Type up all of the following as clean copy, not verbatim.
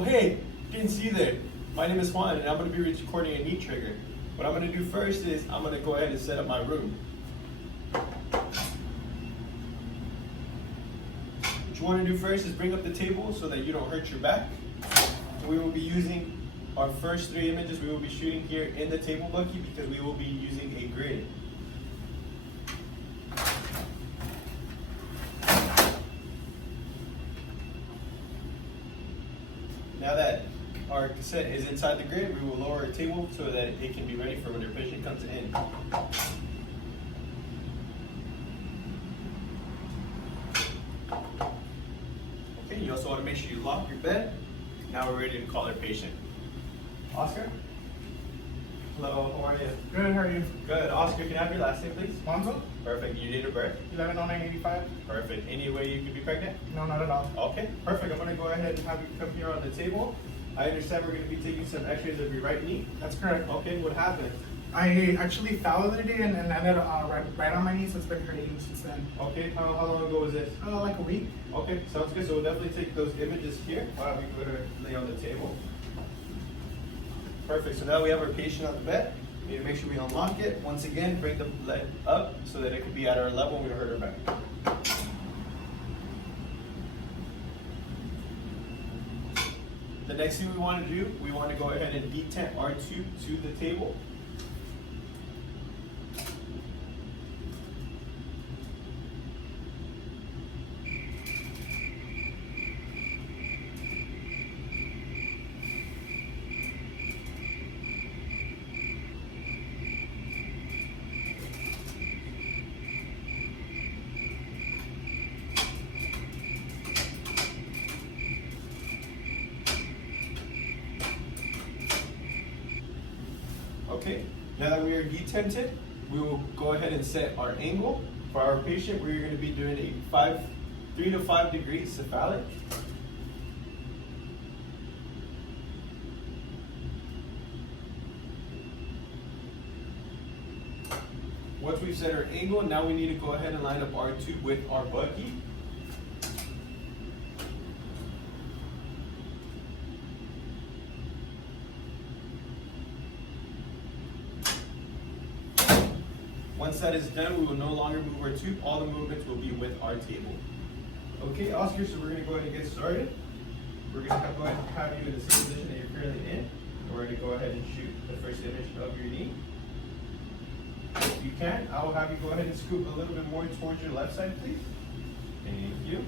Oh hey, didn't see you there. My name is Juan and I'm going to be recording a knee trigger. What I'm going to do first is I'm going to go ahead and set up my room. What you want to do first is bring up the table so that you don't hurt your back. We will be using our first 3 images we will be shooting here in the table bucky because we will be using a grid. Now that our cassette is inside the grid, we will lower our table so that it can be ready for when our patient comes in. Okay, you also want to make sure you lock your bed. Now we're ready to call our patient. Oscar? Hello, how are you? Good, how are you? Good. Oscar, can I have your last name, please? Monzo? Perfect. Your date of birth? 11/09/85? Perfect. Any way you could be pregnant? No, not at all. Okay, perfect. I'm going to go ahead and have you come here on the table. I understand we're going to be taking some x-rays of your right knee. That's correct. Okay, what happened? I actually fell the other day and landed right on my knee, so it's been hurting since then. Okay, how long ago was this? Like a week. Okay, sounds good. So we'll definitely take those images here while we go to lay on the table. Perfect. So now we have our patient on the bed. We need to make sure we unlock it. Once again, bring the leg up so that it could be at our level and we don't hurt our back. The next thing we want to do, we want to go ahead and detent our tube to the table. Okay, now that we are detented, we will go ahead and set our angle. For our patient, we're going to be doing a 3 to 5 degrees cephalic. Once we've set our angle, now we need to go ahead and line up our tube with our bucky. Once that is done, we will no longer move our tube. All the movements will be with our table. Okay, Oscar, so we're going to go ahead and get started. We're going to go ahead and have you in the same position that you're currently in. And we're going to go ahead and shoot the first image of your knee. If you can, I will have you go ahead and scoop a little bit more towards your left side, please. Thank you.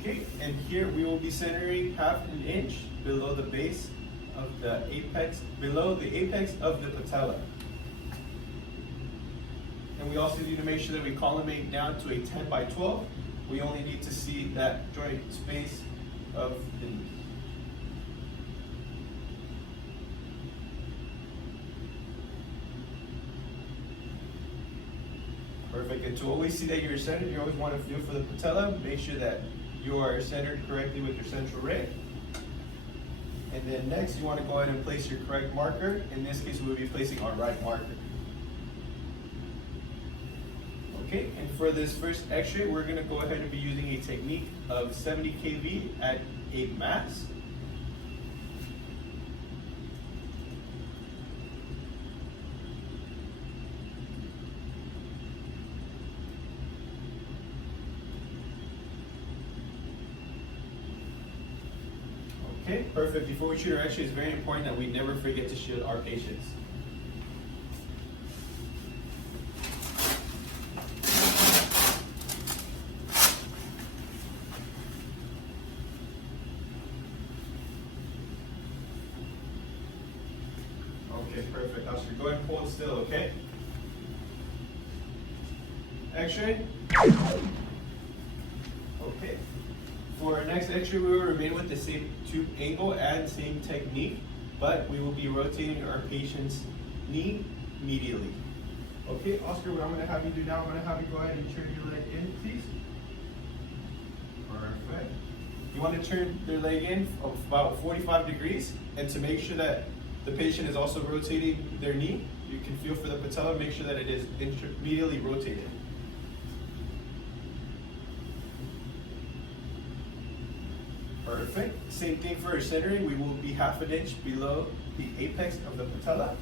Okay, and here we will be centering half an inch below the base of the apex, below the apex of the patella. And we also need to make sure that we collimate down to a 10 by 12. We only need to see that joint space of the knee. Perfect, and to always see that you're centered, you always want to feel for the patella. Make sure that you are centered correctly with your central ray. And then next, you want to go ahead and place your correct marker. In this case, we'll be placing our right marker. Okay, and for this first x-ray, we're going to go ahead and be using a technique of 70 kV at 8 mass. Okay, perfect. Before we shoot our x-ray, it's very important that we never forget to shoot our patients. Okay, perfect. Oscar, go ahead and hold still, okay? X-ray. Okay. For our next x-ray, we will remain with the same tube angle and same technique, but we will be rotating our patient's knee medially. Okay, Oscar, what I'm going to have you do now, I'm going to have you go ahead and turn your leg in, please. Perfect. You want to turn your leg in of about 45 degrees, and to make sure that the patient is also rotating their knee, you can feel for the patella, make sure that it is medially rotated. Perfect. Same thing for our centering. We will be half an inch below the apex of the patella.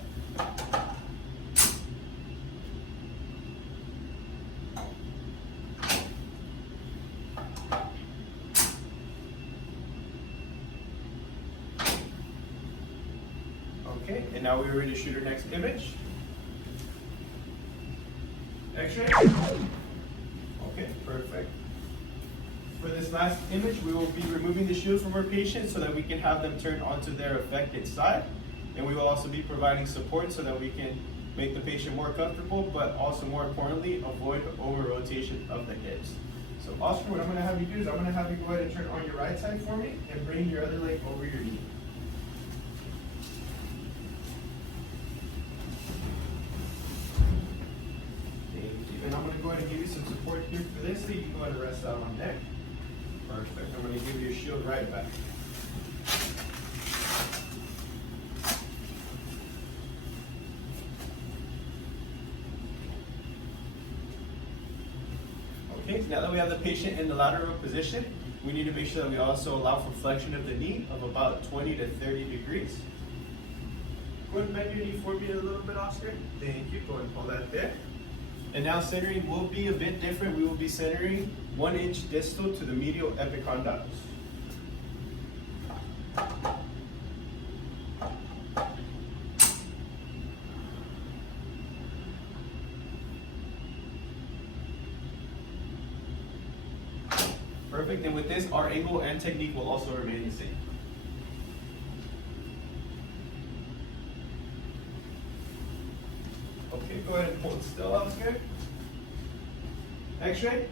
Okay, and now we're ready to shoot our next image. X-ray. Okay, perfect. For this last image, we will be removing the shield from our patient so that we can have them turn onto their affected side. And we will also be providing support so that we can make the patient more comfortable, but also more importantly, avoid over-rotation of the hips. So Oscar, what I'm gonna have you do is I'm gonna have you go ahead and turn on your right side for me and bring your other leg over your knee. And I'm going to go ahead and give you some support here for this, so you can go ahead and rest out on neck. Perfect. I'm going to give you your shield right back. Okay, so now that we have the patient in the lateral position, we need to make sure that we also allow for flexion of the knee of about 20 to 30 degrees. Go ahead and bend your knee for me a little bit, Oscar. Thank you. Go ahead and pull that there. And now centering will be a bit different. We will be centering 1 inch distal to the medial epicondyles. Perfect, and with this, our angle and technique will also remain the same. Okay, go ahead and hold still, Oscar. X-ray.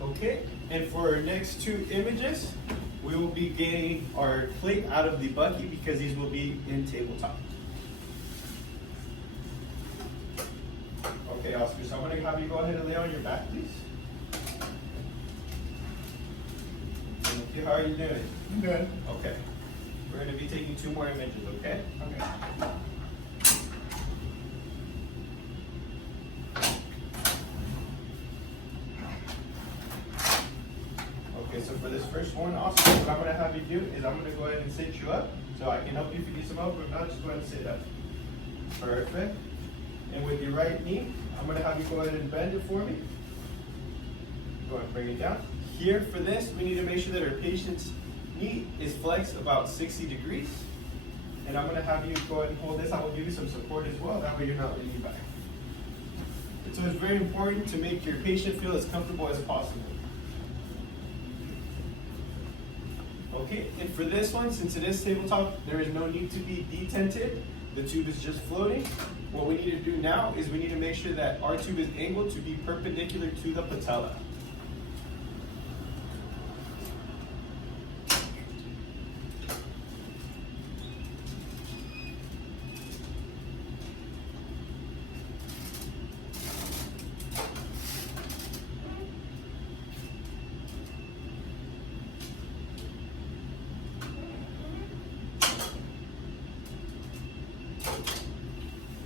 Okay, and for our next two images, we will be getting our plate out of the bucket because these will be in tabletop. Okay, Oscar, so I'm going to have you go ahead and lay on your back, please. Thank you. How are you doing? I'm good. Okay. We're going to be taking two more images, okay? Okay. Okay, so for this first one, Oscar, what I'm going to have you do is I'm going to go ahead and sit you up. So I can help you if you need some help, or not, just go ahead and sit up. Perfect. And with your right knee, I'm going to have you go ahead and bend it for me. Go ahead and bring it down. Here for this, we need to make sure that our patient's knee is flexed about 60 degrees. And I'm going to have you go ahead and hold this. I will give you some support as well. That way you're not leaning back. And so it's very important to make your patient feel as comfortable as possible. Okay, and for this one, since it is tabletop, there is no need to be detented. The tube is just floating. What we need to do now is we need to make sure that our tube is angled to be perpendicular to the patella.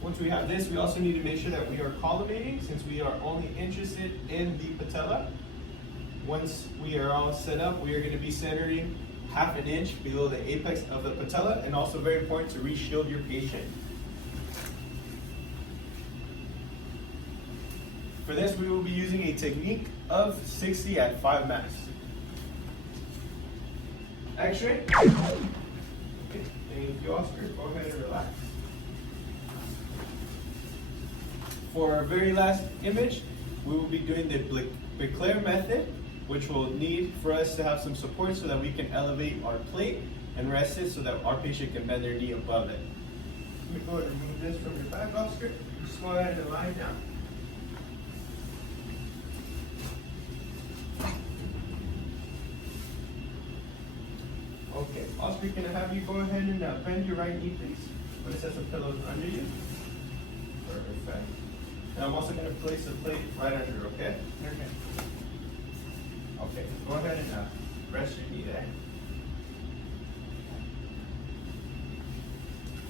Once we have this, we also need to make sure that we are collimating, since we are only interested in the patella. Once we are all set up, we are going to be centering half an inch below the apex of the patella, and also very important to re-shield your patient. For this, we will be using a technique of 60 at 5 max. X-ray. Okay, thank you, Oscar. Go ahead and relax. For our very last image, we will be doing the Beclaire method, which will need for us to have some support so that we can elevate our plate and rest it so that our patient can bend their knee above it. Let me go ahead and remove this from your back, Oscar. Just go ahead and lie down. Okay, Oscar, can I have you go ahead and bend your right knee, please? Put a set of pillows under you. Perfect. And I'm also going to place the plate right under, okay? Okay. Okay, go ahead and rest your knee there.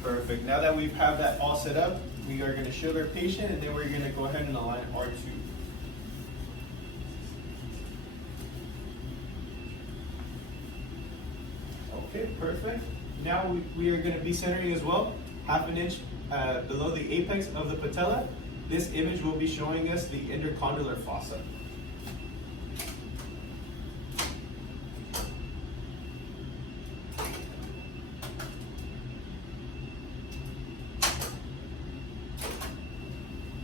Perfect. Now that we have that all set up, we are going to shield our patient, and then we're going to go ahead and align our tube. Okay, perfect. Now we are going to be centering as well, 1/2 inch below the apex of the patella. This image will be showing us the intercondylar fossa.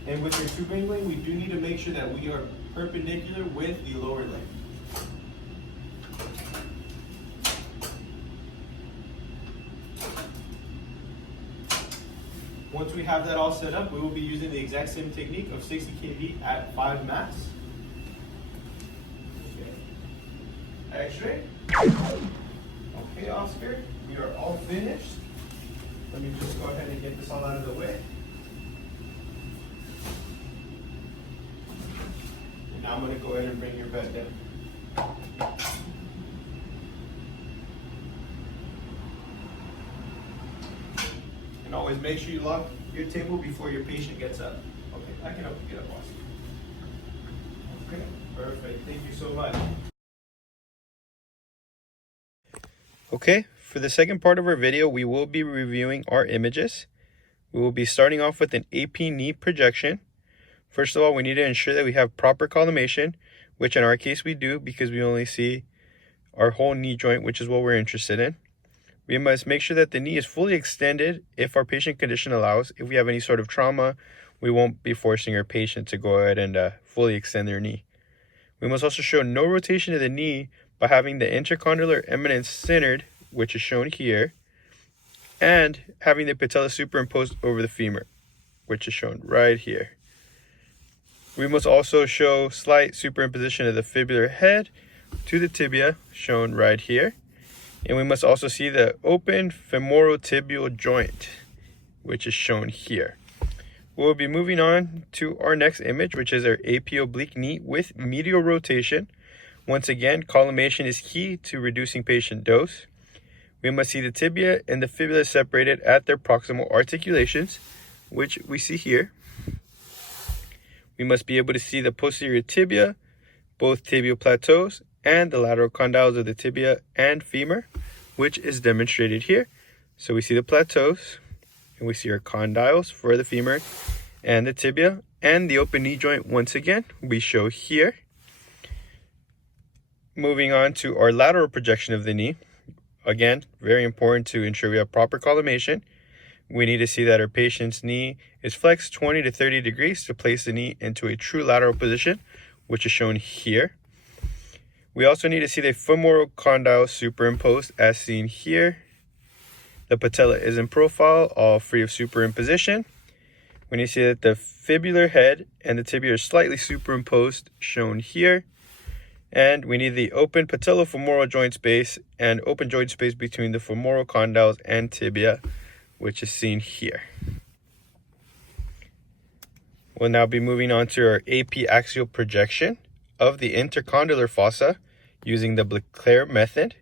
And with your tube angling, we do need to make sure that we are perpendicular with the lower leg. Once we have that all set up, we will be using the exact same technique of 60 kV at 5 max. Okay. X-ray. Okay, Oscar, we are all finished. Let me just go ahead and get this all out of the way. And now I'm going to go ahead and bring your bed down. And always make sure you lock your table before your patient gets up. Okay, I can help you get up, Oscar. Okay, perfect. Thank you so much. Okay, for the second part of our video, we will be reviewing our images. We will be starting off with an AP knee projection. First of all, we need to ensure that we have proper collimation, which in our case we do because we only see our whole knee joint, which is what we're interested in. We must make sure that the knee is fully extended if our patient condition allows. If we have any sort of trauma, we won't be forcing our patient to go ahead and fully extend their knee. We must also show no rotation of the knee by having the intercondylar eminence centered, which is shown here, and having the patella superimposed over the femur, which is shown right here. We must also show slight superimposition of the fibular head to the tibia, shown right here. And we must also see the open femorotibial joint, which is shown here. We'll be moving on to our next image, which is our AP oblique knee with medial rotation. Once again, collimation is key to reducing patient dose. We must see the tibia and the fibula separated at their proximal articulations, which we see here. We must be able to see the posterior tibia, both tibial plateaus, and the lateral condyles of the tibia and femur, which is demonstrated here. So we see the plateaus, and we see our condyles for the femur and the tibia, and the open knee joint once again, we show here. Moving on to our lateral projection of the knee. Again, very important to ensure we have proper collimation. We need to see that our patient's knee is flexed 20 to 30 degrees to place the knee into a true lateral position, which is shown here. We also need to see the femoral condyle superimposed as seen here. The patella is in profile, all free of superimposition. We need to see that the fibular head and the tibia are slightly superimposed, shown here. And we need the open patellofemoral joint space and open joint space between the femoral condyles and tibia, which is seen here. We'll now be moving on to our AP axial projection of the intercondylar fossa using the Blanclair method.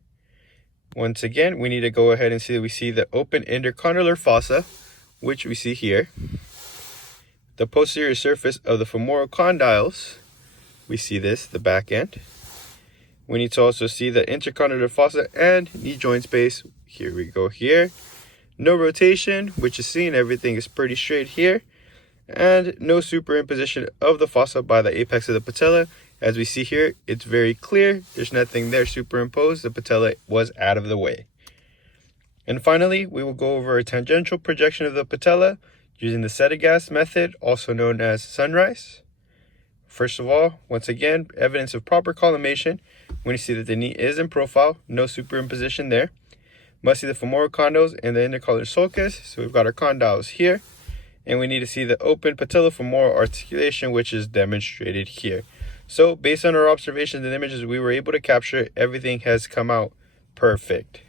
Once again, we need to go ahead and see that we see the open intercondylar fossa, which we see here. The posterior surface of the femoral condyles, we see this, the back end. We need to also see the intercondylar fossa and knee joint space. Here we go here. No rotation, which is seen, everything is pretty straight here. And no superimposition of the fossa by the apex of the patella. As we see here, it's very clear. There's nothing there superimposed. The patella was out of the way. And finally, we will go over a tangential projection of the patella using the Settegast method, also known as sunrise. First of all, once again, evidence of proper collimation. When you see that the knee is in profile, no superimposition there. Must see the femoral condyles and the intercondylar sulcus. So we've got our condyles here. And we need to see the open patellofemoral articulation, which is demonstrated here. So based on our observations and images we were able to capture, everything has come out perfect.